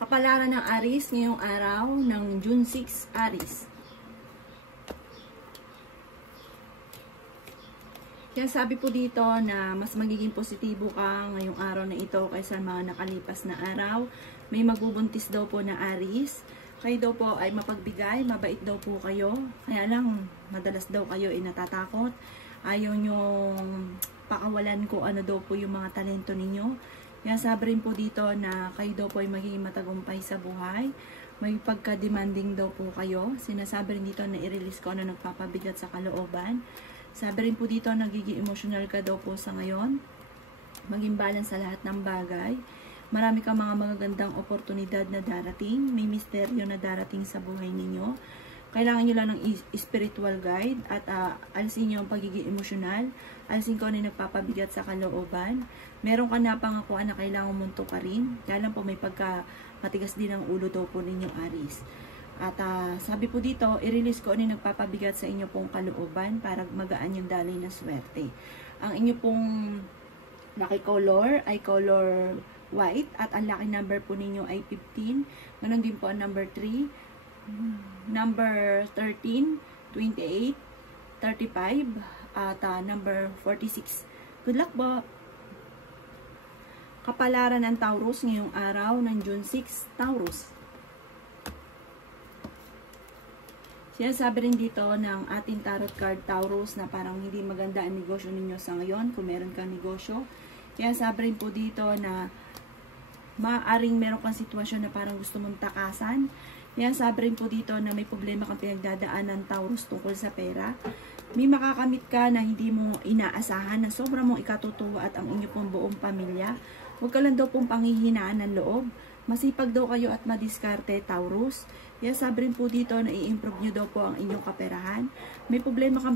Kapalaran ng Aries ngayong araw ng June 6, Aries. Kaya sabi po dito na mas magiging positibo ka ngayong araw na ito kaysa mga nakalipas na araw. May magbubuntis daw po na Aries. Kayo daw po ay mapagbigay, mabait daw po kayo. Kaya lang, madalas daw kayo ay natatakot. Ayaw nyong pakawalan ko ano daw po yung mga talento ninyo. Kaya sabi rin po dito na kayo daw po ay magiging matagumpay sa buhay. May pagka-demanding daw po kayo. Sinasabi rin dito na i-release ko ano nagpapabigat sa kalooban. Sabi rin po dito nagiging emotional ka daw po sa ngayon. Maging balance sa lahat ng bagay. Marami kang mga magagandang oportunidad na darating. May misteryo na darating sa buhay ninyo. Kailangan nyo lang ng spiritual guide at alisin nyo ang pagiging emosyonal. Alisin ko na nagpapabigat sa kalooban. Meron ka na pangakuan na kailangan munto ka rin. Kaya lang po may pagka matigas din ang ulo daw po ninyo Aries. At sabi po dito, i-release ko na nagpapabigat sa inyo pong kalooban para magaan yung daloy na swerte. Ang inyo pong lucky color ay color white at ang lucky number po ninyo ay 15. Ganon din po ang number 3. Number 13, 28, 35, at number 46. Good luck po! Kapalaran ng Taurus ngayong araw ng June 6, Taurus. Sinasabi rin dito ng ating tarot card Taurus na parang hindi maganda ang negosyo ninyo sa ngayon kung meron kang negosyo. Kaya sabi rin po dito na maaaring meron kang sitwasyon na parang gusto mong takasan. Kaya sabi rin po dito na may problema kang pinagdadaanan Taurus tungkol sa pera. May makakamit ka na hindi mo inaasahan na sobrang mong ikatutuwa at ang inyo pong buong pamilya. Huwag ka lang daw pong panghihinaan ng loob. Masipag daw kayo at madiskarte Taurus. Kaya sabi rin po dito na i-improve nyo daw po ang inyong kaperahan. May problema kang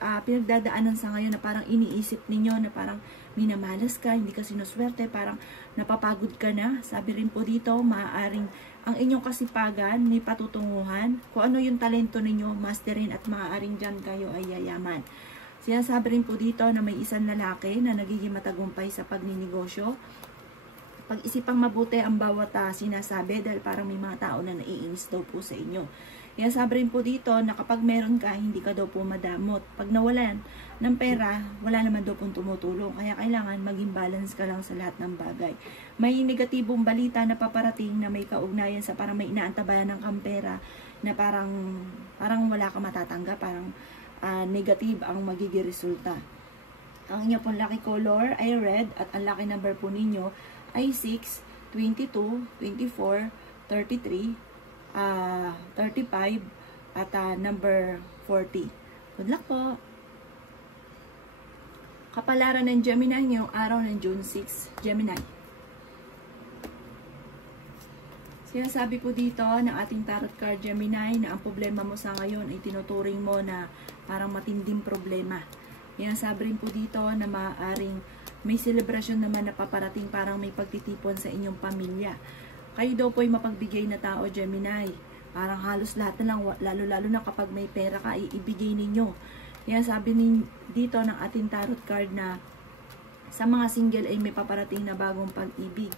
pinagdadaanan sa ngayon na parang iniisip ninyo na parang minamalas ka, hindi ka sinuswerte, parang napapagod ka na. Sabi rin po dito, maaaring ang inyong kasipagan, may patutunguhan. Kung ano yung talento ninyo, masterin at maaaring dyan kayo ay yayaman. Sinasabi rin po dito na may isang lalaki na nagiging matagumpay sa pagninegosyo. Pag-isipang mabuti ang bawat sinasabi dahil parang may mga tao na naiinis daw po sa inyo. Kaya sabi rin po dito na kapag meron ka, hindi ka daw po madamot. Pag nawalan ng pera, wala naman daw pong tumutulong. Kaya kailangan maging balance ka lang sa lahat ng bagay. May negatibong balita na paparating na may kaugnayan sa parang may inaantabayan ng kampera na parang wala ka matatanggap. Parang negative ang magiging resulta. Ang inyo pong lucky color ay red at ang lucky number po ninyo ay 6, 22, 24, 33, 35, at number 40. Good luck po! Kapalaran ng Gemini ngayong araw ng June 6, Gemini. Sinasabi po dito ng ating tarot card Gemini na ang problema mo sa ngayon ay tinuturing mo na parang matinding problema. Sinasabi rin po dito na maaaring may selebrasyon naman na paparating parang may pagtitipon sa inyong pamilya. Kayo daw po ay mapagbigay na tao, Gemini. Parang halos lahat na lang, lalo-lalo na kapag may pera ka, ibigay ninyo. Kaya sabi dito ng ating tarot card na sa mga single ay may paparating na bagong pag-ibig.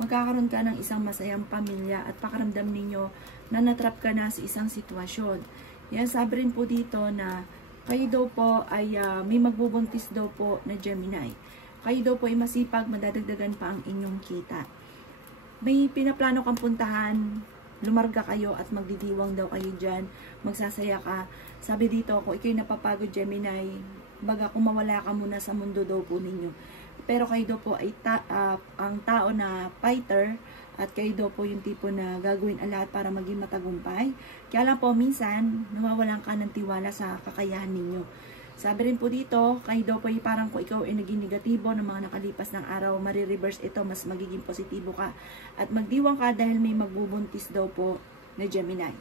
Magkakaroon ka ng isang masayang pamilya at pakaramdam ninyo na natrap ka na sa isang sitwasyon. Kaya sabi rin po dito na kayo daw po ay may magbubuntis daw po na Gemini. Kayo daw po ay masipag, madadagdagan pa ang inyong kita. May pinaplano kang puntahan, lumarga kayo at magdidiwang daw kayo dyan, magsasaya ka. Sabi dito, kung ikaw'y napapagod Gemini, baga kung mawala ka muna sa mundo daw po ninyo. Pero kayo daw po ay ang tao na fighter at kayo daw po yung tipo na gagawin ang lahat para maging matagumpay. Kaya lang po minsan, nawawalan ka ng tiwala sa kakayahan ninyo. Sabi rin po dito, kayo daw po ay parang kung ikaw ay naging negatibo ng mga nakalipas ng araw, marireverse ito, mas magiging positibo ka. At magdiwang ka dahil may magbubuntis daw po na Gemini.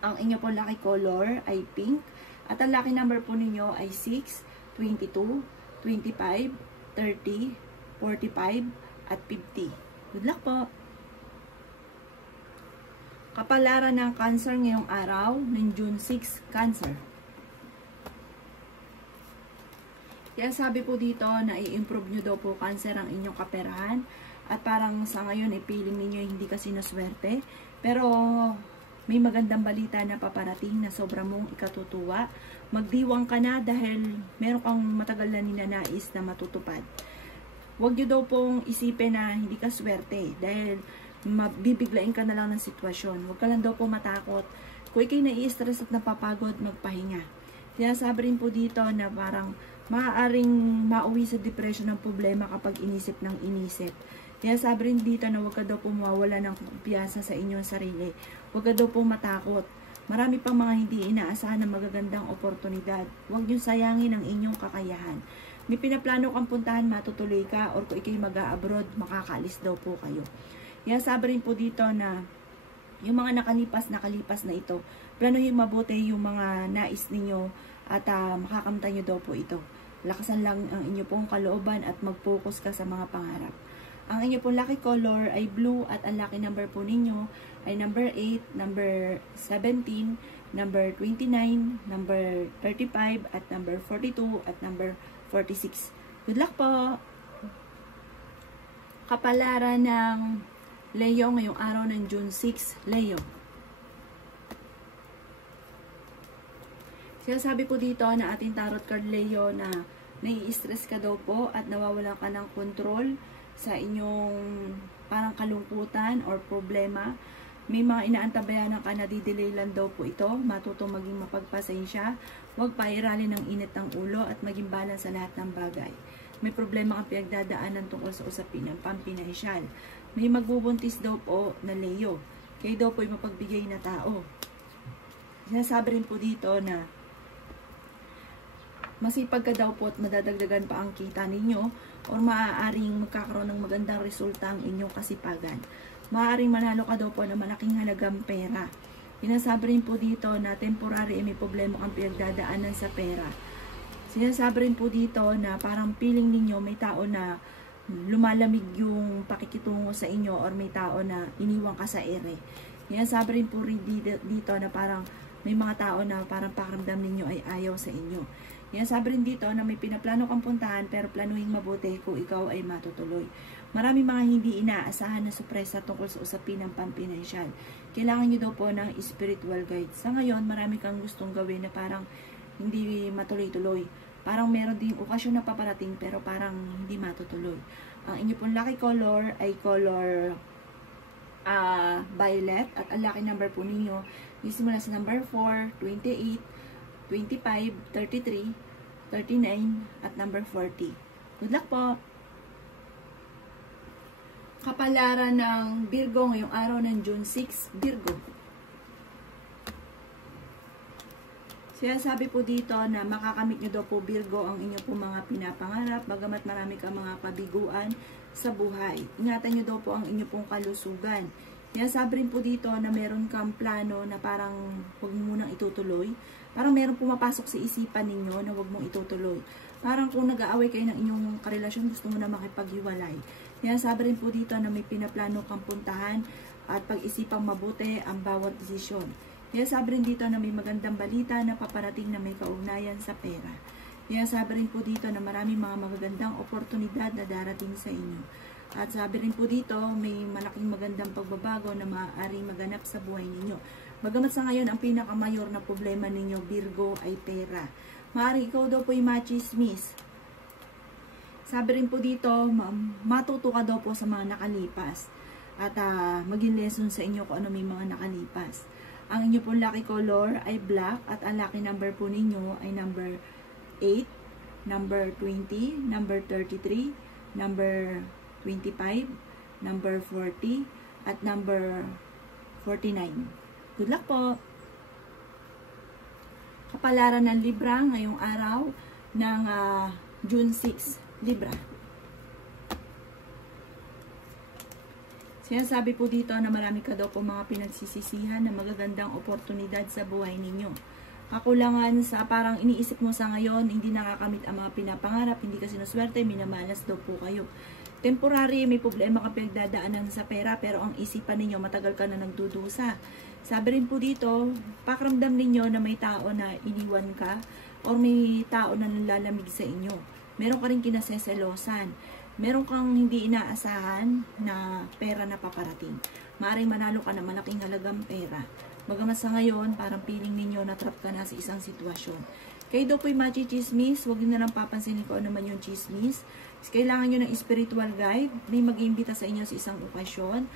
Ang inyo po lucky color ay pink. At ang lucky number po ninyo ay 6, 22, 25, 30, 45, at 50. Good luck po! Kapalaran ng Cancer ngayong araw ng June 6, Cancer. Kaya sabi po dito na i-improve nyo daw po Cancer ang inyong kaperahan. At parang sa ngayon, feeling ninyo hindi kasi naswerte. Pero may magandang balita na paparating na sobra mong ikatutuwa. Magdiwang ka na dahil meron kang matagal na ninanais na matutupad. Huwag nyo daw pong isipin na hindi ka swerte dahil mabibiglain ka na lang ng sitwasyon. Huwag ka lang daw po matakot. Kung ikay nai-stress at napapagod, magpahinga. Sinasabi rin po dito na parang maaaring mauwi sa depression ng problema kapag inisip ng inisip. Sinasabi rin dito na huwag ka daw po mawawala ng kumpiyansa sa inyong sarili. Huwag ka daw po matakot. Marami pang mga hindi inaasahan na magagandang oportunidad. Huwag nyo sayangin ang inyong kakayahan. May pinaplano kang puntahan, matutuloy ka, or kung ikay mag-a-abroad, makakaalis daw po kayo. Sinasabi rin po dito na yung mga nakalipas na ito, planuhin mabuti yung mga nais ninyo at makakamtan nyo daw po ito. Lakasan lang ang inyo pong kalooban at mag-focus ka sa mga pangarap. Ang inyo pong lucky color ay blue at ang lucky number po ninyo ay number 8, number 17, number 29, number 35, at number 42, at number 46. Good luck po! Kapalaran ng Leo ngayong araw ng June 6, Leo. Sinasabi po dito na ating tarot card Leo na nai-stress ka daw po at nawawalan ka ng control sa inyong parang kalungkutan or problema. May mga inaantabayanan ka na didelay lang daw po ito. Matutong maging mapagpasensya. Huwag pairalin ng init ng ulo at maging balance sa lahat ng bagay. May problema kang pinagdadaanan tungkol sa usapin ng pampinahisyal. May magbubuntis daw po na Leo. Kayo daw po ay mapagbigay na tao. Sinasabi rin po dito na masipag ka daw po at madadagdagan pa ang kita ninyo or maaaring magkakaroon ng magandang resulta ang inyong kasipagan. Maaaring manalo ka daw po ng malaking halagang pera. Sinasabi rin po dito na temporary may problema kang pinagdadaanan sa pera. Sinasabi rin po dito na parang feeling ninyo may tao na lumalamig yung pakikitungo sa inyo or may tao na iniwan ka sa ere. Sinasabi rin po rin dito na parang may mga tao na parang pakiramdam ninyo ay ayaw sa inyo. Sinasabi rin dito na may pinaplano kang puntahan pero planuhin mabuti kung ikaw ay matutuloy. Maraming mga hindi inaasahan na sorpresa tungkol sa usapin ng pampinasyal. Kailangan nyo daw po ng spiritual guide. Sa ngayon, marami kang gustong gawin na parang hindi matuloy-tuloy. Parang meron din okasyon na paparating pero parang hindi matutuloy. Ang inyo pong lucky color ay color violet at ang lucky number po ninyo simula sa number 4, 28, 25, 33, 39, at number 40. Good luck po! Kapalaran ng Virgo ngayong araw ng June 6, Virgo. Sinasabi po dito na makakamit nyo daw po Virgo ang inyo po mga pinapangarap, bagamat marami kang mga kabiguan sa buhay. Ingatan nyo daw po ang inyo pong kalusugan. Sinasabi rin po dito na meron kang plano na parang huwag mo munang itutuloy. Parang meron pumapasok sa isipan ninyo na huwag mong itutuloy. Parang kung nag-aaway kayo ng inyong karelasyon, gusto mo na makipaghiwalay. Sinasabi rin po dito na may pinaplano kang puntahan at pag-isipang mabuti ang bawat desisyon. Sinasabi rin dito na may magandang balita na paparating na may kaugnayan sa pera. Sinasabi rin po dito na maraming mga magagandang oportunidad na darating sa inyo. At sabi rin po dito, may malaking magandang pagbabago na maaaring maganap sa buhay ninyo. Bagamat sa ngayon, ang pinakamayor na problema ninyo, Virgo, ay pera. Maaaring ikaw daw po ay machismis. Sabi rin po dito, matuto ka daw po sa mga nakalipas. At maging lesson sa inyo kung ano may mga nakalipas. Ang inyo po lucky color ay black at ang lucky number po ninyo ay number 8, number 20, number 33, number 25, number 40, at number 49. Good luck po! Kapalaran ng Libra ngayong araw ng June 6, Libra. Sinasabi po dito na marami ka daw po mga pinagsisisihan na magagandang oportunidad sa buhay ninyo. Kakulangan sa parang iniisip mo sa ngayon, hindi nakakamit ang mga pinapangarap, hindi ka sinuswerte, minamalas daw po kayo. Temporary, may problema ka pinagdadaanan sa pera, pero ang isipan ninyo, matagal ka na nagdudusa. Sabi rin po dito, pakiramdam ninyo na may tao na iniwan ka, or may tao na nalalamig sa inyo. Meron ka rin kinaseselosan. meron kang hindi inaasahan na pera na paparating. Maaring manalo ka na malaking halagang pera. Bagamat sa ngayon, parang feeling ninyo na trap ka na sa isang sitwasyon. Kayo daw po'y machi-chismis, huwag nyo na lang papansinin ko ano man yung chismis. Kailangan nyo ng spiritual guide, may mag-iimbita sa inyo sa isang okasyon.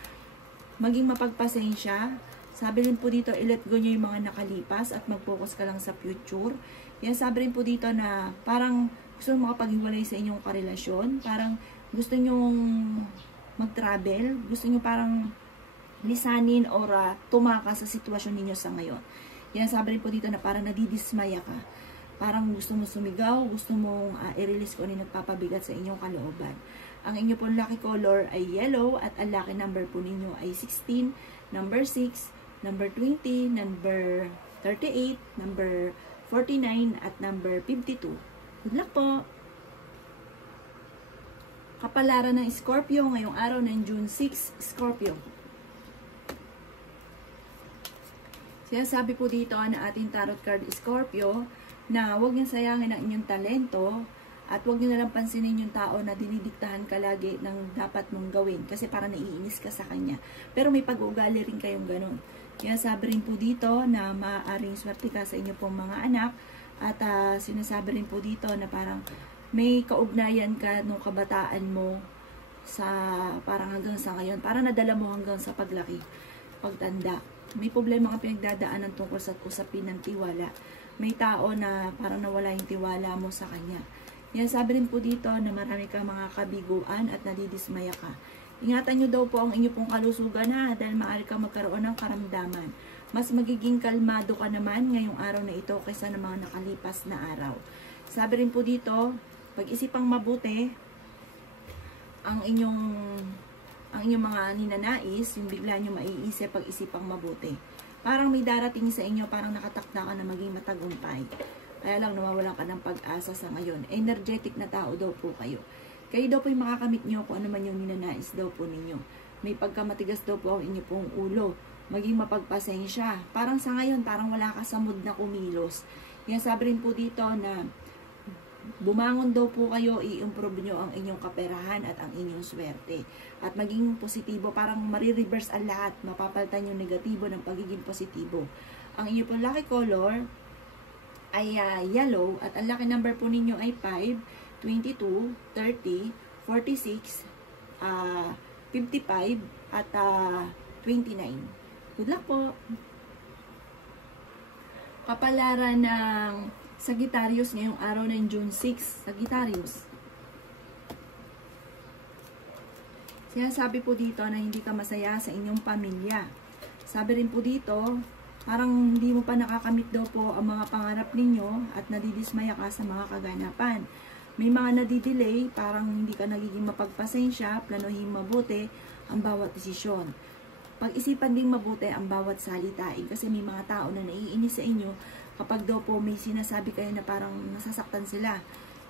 Maging mapagpasensya. Sabi rin po dito, i-let go nyo yung mga nakalipas at mag-focus ka lang sa future. Yan, sabi rin po dito na parang gusto nyo makapaghiwalay sa inyong karelasyon. Parang gusto nyo mag-travel. Gusto nyo parang lisanin or tumakas sa sitwasyon ninyo sa ngayon. Yan, sabi rin po dito na parang nadidismaya ka. Parang gusto mo sumigaw, gusto mong i-release ko na nagpapabigat sa inyong kalooban. Ang inyo pong lucky color ay yellow at ang lucky number po ninyo ay 16, number 6, number 20, number 38, number 49 at number 52. Good luck po! Kapalaran ng Scorpio ngayong araw ng June 6, Scorpio. Sinasabi po dito na ating tarot card Scorpio na huwag niyong sayangin ang inyong talento at huwag niyo nalang pansinin yung tao na dinidiktahan ka lagi ng dapat mong gawin kasi para naiinis ka sa kanya. Pero may pag-uugali rin kayong ganun. Kaya sabi rin po dito na maaaring swerte ka sa inyo pong mga anak at sinasabi rin po dito na parang may kaugnayan ka nung kabataan mo sa parang hanggang sa ngayon. Parang nadala mo hanggang sa paglaki, pagtanda. May problema kang pinagdadaanan tungkol sa usapin ng tiwala. May tao na parang nawala yung tiwala mo sa kanya. Yan, sabi rin po dito na marami kang mga kabiguan at nadidismaya ka. Ingatan nyo daw po ang inyo pong kalusugan dahil maaari kang magkaroon ng karamdaman. Mas magiging kalmado ka naman ngayong araw na ito kaysa ng mga nakalipas na araw. Sabi rin po dito, pag-isipang mabuti ang inyong mga ninanais, yung bigla nyo maiisip pag-isipang mabuti. Parang may darating sa inyo, parang nakatakda ka na maging matagumpay. Kaya lang nawawalan ka ng pag-asa sa ngayon. Energetic na tao daw po kayo. Kayo daw po yung makakamit nyo kung ano man yung ninanais daw po ninyo. May pagkamatigas daw po ang inyo pong ulo. Maging mapagpasensya. Parang sa ngayon, parang wala ka sa mood na kumilos. Yan, sabi rin po dito na bumangon daw po kayo, i-improve nyo ang inyong kaperahan at ang inyong swerte. At maging positibo, parang marireverse ang lahat. Mapapalitan yung negatibo ng pagiging positibo. Ang inyong pong lucky color ay yellow at ang lucky number po ninyo ay 5, 22, 30, 46, 55 at 29. Good luck po! Kapalaran ng Sagittarius ngayong araw ng June 6, Sagittarius. Sinasabi po dito na hindi ka masaya sa inyong pamilya. Sabi rin po dito, parang hindi mo pa nakakamit daw po ang mga pangarap ninyo at nadidismaya ka sa mga kaganapan. May mga nadidelay, parang hindi ka nagiging mapagpasensya, planuhin mabuti ang bawat desisyon. Pag-isipan din mabuti ang bawat salitain kasi may mga tao na naiinis sa inyo kapag daw po may sinasabi kayo na parang nasasaktan sila.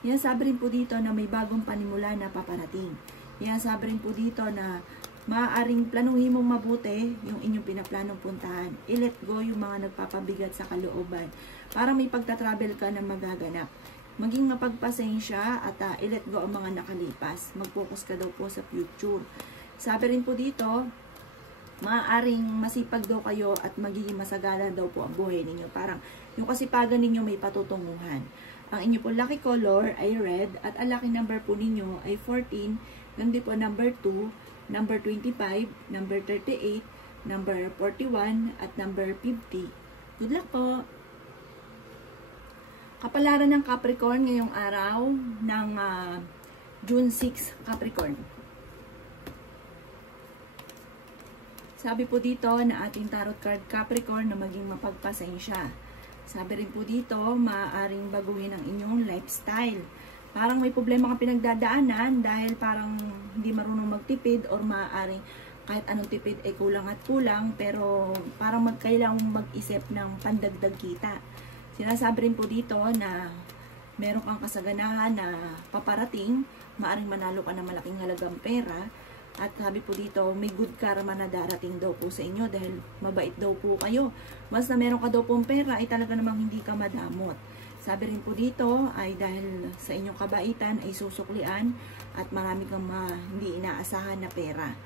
Yan, sabi rin po dito na may bagong panimula na paparating. Yan, sabi rin po dito na maaaring planuhin mong mabuti yung inyong pinaplanong puntahan. I-let go yung mga nagpapabigat sa kalooban. Parang may pagta-travel ka na magaganap. Maging mapagpasensya at i-let go ang mga nakalipas. Mag-focus ka daw po sa future. Sabi rin po dito, maaaring masipag daw kayo at magiging masagana daw po ang buhay ninyo. Parang yung kasipagan ninyo may patutunguhan. Ang inyo po lucky color ay red at ang lucky number po ninyo ay 14, gandi po number 2, number 25, number 38, number 41 at number 50. Good luck po! Kapalaran ng Capricorn ngayong araw ng June 6, Capricorn. Sabi po dito na ating tarot card Capricorn na maging mapagpasensya. Sabi rin po dito, maaaring baguhin ang inyong lifestyle. Parang may problema kang pinagdadaanan dahil parang hindi marunong magtipid or maaaring kahit anong tipid ay kulang at kulang pero parang kailangang mag-isip ng pandagdag kita. Sinasabi rin po dito na meron kang kasaganahan na paparating, maaaring manalo ka ng malaking halagang pera. At sabi po dito, may good karma na darating daw po sa inyo dahil mabait daw po kayo. Basta meron ka daw pong pera, ay talaga namang hindi ka madamot. Sabi rin po dito ay dahil sa inyong kabaitan ay susuklian at marami kang hindi inaasahan na pera.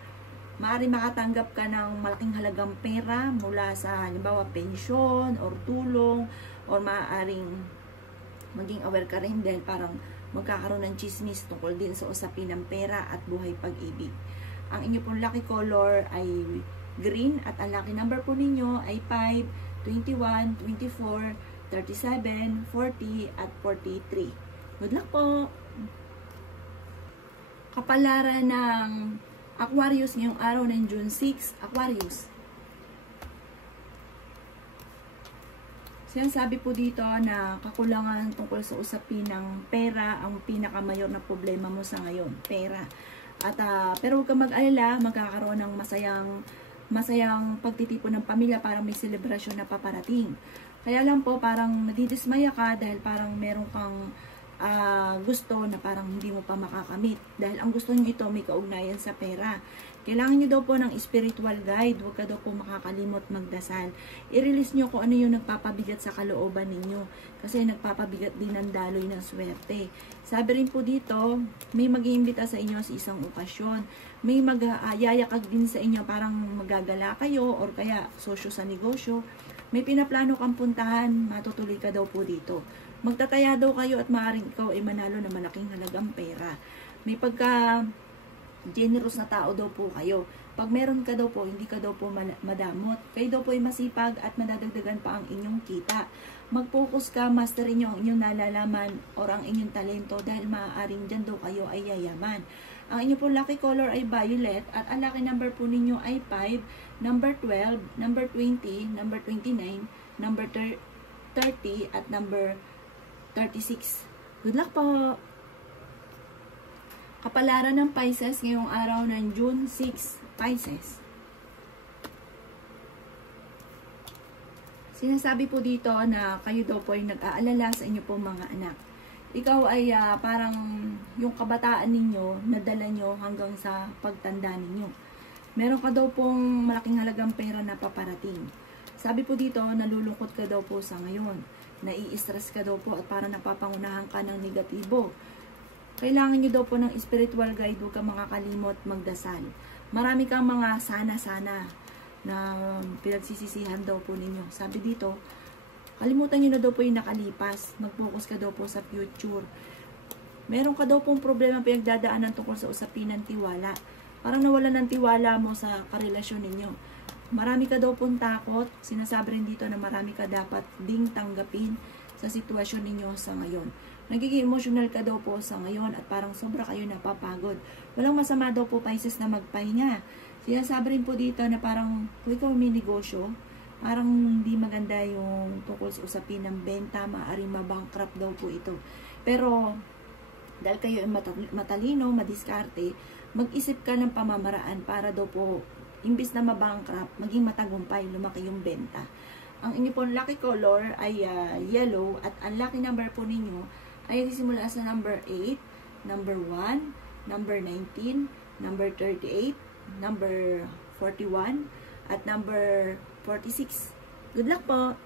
Maaari makatanggap ka ng malaking halagang pera mula sa halimbawa pensyon or tulong, or maaaring maging aware ka rin dahil parang magkakaroon ng chismis tungkol din sa usapin ng pera at buhay pag-ibig. Ang inyo pong lucky color ay green at ang lucky number po ninyo ay 5, 21, 24, 37, 40 at 43. Good luck po! Kapalaran ng Aquarius ngayong araw ng June 6, Aquarius. Sinasabi po dito na kakulangan tungkol sa usapin ng pera ang pinakamayor na problema mo sa ngayon, pera. At pero huwag kang mag-alala, magkakaroon ng masayang pagtitipon ng pamilya para may selebrasyon na paparating. Kaya lang po parang nadidismaya ka dahil parang meron kang gusto na parang hindi mo pa makakamit. Dahil ang gusto nyo ito may kaugnayan sa pera. Kailangan nyo daw po ng spiritual guide. Huwag ka daw po makakalimot magdasal. I-release nyo kung ano yung nagpapabigat sa kalooban ninyo. Kasi nagpapabigat din ng daloy ng swerte. Sabi rin po dito, may mag-iimbita sa inyo sa isang okasyon. May mag-yayakag din sa inyo, parang magagala kayo or kaya sosyo sa negosyo. May pinaplano kang puntahan, matutuloy ka daw po dito. Magtataya daw kayo at maaaring ikaw ay manalo na malaking halagang pera. May pagka-generous na tao daw po kayo. Pag meron ka daw po, hindi ka daw po madamot. Kayo daw po ay masipag at madadagdagan pa ang inyong kita. Mag-focus ka, masterin nyo ang inyong nalalaman or ang inyong talento dahil maaaring dyan daw kayo ay yayaman. Ang inyong po lucky color ay violet at ang lucky number po ninyo ay 5, number 12, number 20, number 29, number 30 at number 36. Good luck po! Kapalaran ng Pisces ngayong araw ng June 6, Pisces. Sinasabi po dito na kayo daw po ay nag-aalala sa inyo pong mga anak. Ikaw ay parang yung kabataan ninyo, nadala nyo hanggang sa pagtanda ninyo. Meron ka daw pong malaking halagang pera na paparating. Sabi po dito, nalulungkot ka daw po sa ngayon. Nai-stress ka daw po at parang napapangunahan ka ng negatibo. Kailangan nyo daw po ng spiritual guide, huwag kang makakalimot magdasal. Marami kang mga sana-sana na pinagsisisihan daw po ninyo. Sabi dito, kalimutan nyo na daw po yung nakalipas. Mag-focus ka daw po sa future. Meron ka daw pong problema pinagdadaanan tungkol sa usapin ng tiwala. Parang nawala ng tiwala mo sa karelasyon ninyo. Marami ka daw pong takot. Sinasabi rin dito na marami ka dapat ding tanggapin sa sitwasyon ninyo sa ngayon. Nagiging emotional ka daw po sa ngayon at parang sobra kayo napapagod. Walang masama daw po, Pisces, na magpahinga. Sinasabi rin po dito na parang kung ikaw may negosyo, parang hindi maganda yung tungkol sa usapin ng benta, maaaring mabankrupt daw po ito. Pero dahil kayo ay matalino, madiskarte, mag-isip ka ng pamamaraan para daw po imbis na mabankrupt, maging matagumpay, lumaki yung benta. Ang inyo pong lucky color ay yellow at ang lucky number po ninyo ay nagsisimula sa number 8, number 1, number 19, number 38, number 41, at number 46. Good luck po!